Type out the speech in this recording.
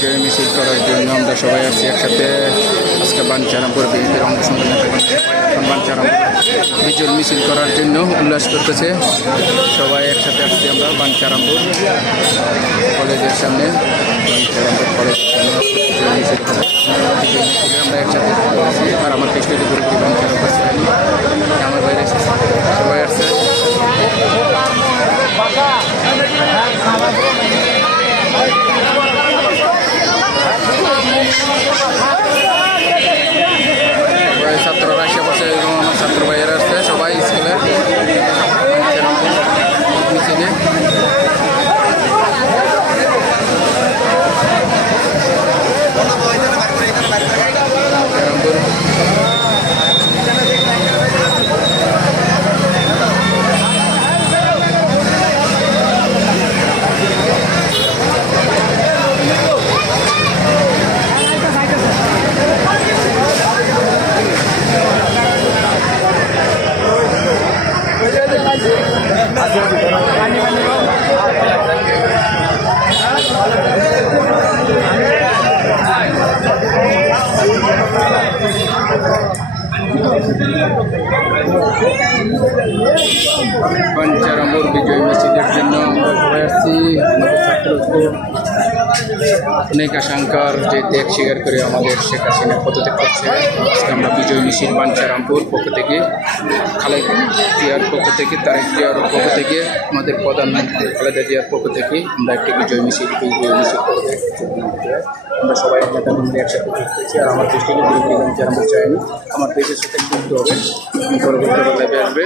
বিজয় মিছিল করার জন্য আমরা সবাই আছি একসাথে। আজকে বাঞ্চারামপুর বিএনপির অঙ্গ সংগঠন বাঞ্চারামপুর বিজয় মিছিল করার জন্য উল্লাস করতেছে। সবাই একসাথে আসছি আমরা বাঞ্চারামপুর কলেজের সামনে। বাঞ্চারামপুর মিছিলে আমরা একসাথে আর আমার কৃষ্ণটি পুরোপুরি বাঞ্চারামপুর আমার বাইরে সবাই আসছে। পঞ্চারম্বর বিজয় মিছিলের জন্য আমরা সবাই আসছি আমাদের ছাত্রকে অনেক আশঙ্কার যে ত্যাগ স্বীকার করে আমাদের শেখ হাসিনা পদত্যাগ করছে। আজকে আমরা বিজয় মিছিল পাঞ্চারামপুর পক্ষ থেকে, খালেদা জিয়ার পক্ষ থেকে, তারেক জিয়ার পক্ষ থেকে, আমাদের প্রধানমন্ত্রী খালেদা জিয়ার পক্ষ থেকে আমরা একটি বিজয় মিছিল বিজয় মিছিল করবে আমরা সবাই নেতা কর্মী একসাথে যুক্ত আর আমার দৃষ্টিকে বিরোধী পাঞ্চারামপুর চাইনি আমার দেশের সাথে যুক্ত হবে। পরবর্তী আসবে।